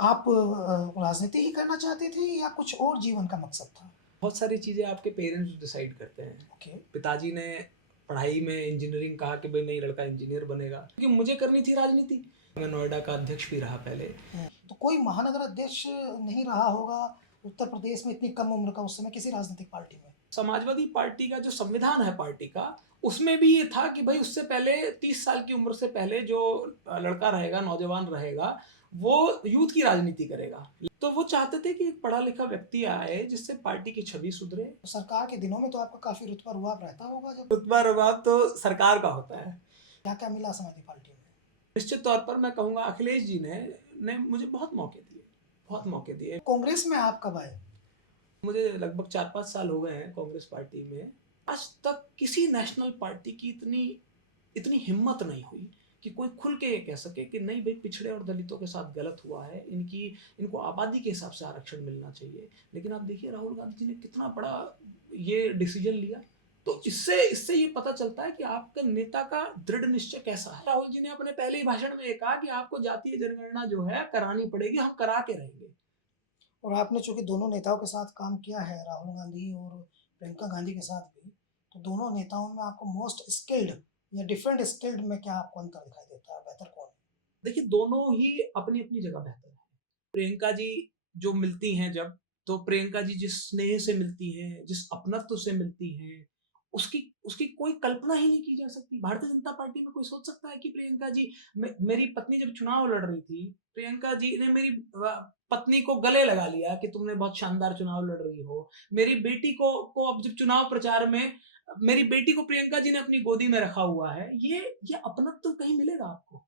आप राजनीति ही करना चाहते थे या कुछ और जीवन का मकसद था? बहुत सारी चीज़ें आपके पेरेंट्स डिसाइड करते हैं। ओके। पिताजी ने पढ़ाई में इंजीनियरिंग कहा कि भई नहीं लड़का इंजीनियर बनेगा, क्योंकि मुझे करनी थी राजनीति। मैं नोएडा का अध्यक्ष भी रहा पहले। तो कोई महानगर अध्यक्ष नहीं रहा होगा उत्तर प्रदेश में इतनी कम उम्र का उस समय किसी राजनीतिक पार्टी में? समाजवादी पार्टी का जो संविधान है पार्टी का, उसमें भी ये था कि भई उससे पहले 30 साल की उम्र से पहले जो लड़का रहेगा, नौजवान रहेगा, वो यूथ की राजनीति करेगा। तो वो चाहते थे कि एक पढ़ा-लिखा व्यक्ति आए जिससे पार्टी की छवि सुधरे। तो सरकार के दिनों में तो आपका काफ़ी रुतबा-रुआब रहता होगा जब रुतबा-रबाब तो सरकार का होता है। क्या-क्या मिला समाजवादी पार्टी में? निश्चित तौर पर मैं कहूँगा अखिलेश जी ने मुझे बहुत मौके दिए, बहुत मौके दिए। कांग्रेस में आप कब आए? मुझे लगभग 4-5 साल हो गए हैं कांग्रेस पार्टी में। आज तक किसी नेशनल पार्टी की इतनी इतनी हिम्मत नहीं हुई कि कोई खुल के ये कह सके कि नहीं भई पिछड़े और दलितों के साथ गलत हुआ है, इनको आबादी के हिसाब से आरक्षण मिलना चाहिए। लेकिन आप देखिए राहुल गांधी जी ने कितना बड़ा ये डिसीजन लिया। तो इससे इससे ये पता चलता है कि आपके नेता का दृढ़ निश्चय कैसा है। राहुल जी ने अपने पहले ही भाषण में ये कहा कि आपको जातीय जनगणना जो है करानी पड़ेगी, हम करा के रहेंगे। और आपने चूँकि दोनों नेताओं के साथ काम किया है, राहुल गांधी और प्रियंका गांधी के साथ भी, तो दोनों नेताओं में आपको मोस्ट स्किल्ड या डिफरेंट स्किल्ड में क्या आपको अंतर दिखाई देता है? बेहतर कौन है? देखिए दोनों ही अपनी-अपनी जगह बेहतर हैं। प्रियंका जी जो मिलती हैं जब, तो प्रियंका जी जिस स्नेह से मिलती हैं, जिस अपनत्व से मिलती हैं, उसकी उसकी कोई कल्पना ही नहीं की जा सकती। भारतीय जनता पार्टी में कोई सोच सकता है कि प्रियंका जी मेरी पत्नी जब चुनाव लड़ रही थी, प्रियंका जी ने मेरी पत्नी को गले लगा लिया कि तुमने बहुत शानदार चुनाव लड़ रही हो। मेरी बेटी को अब जब चुनाव प्रचार में मेरी बेटी को प्रियंका जी ने अपनी गोदी में रखा हुआ है। ये अपनत्व कहीं मिलेगा आपको?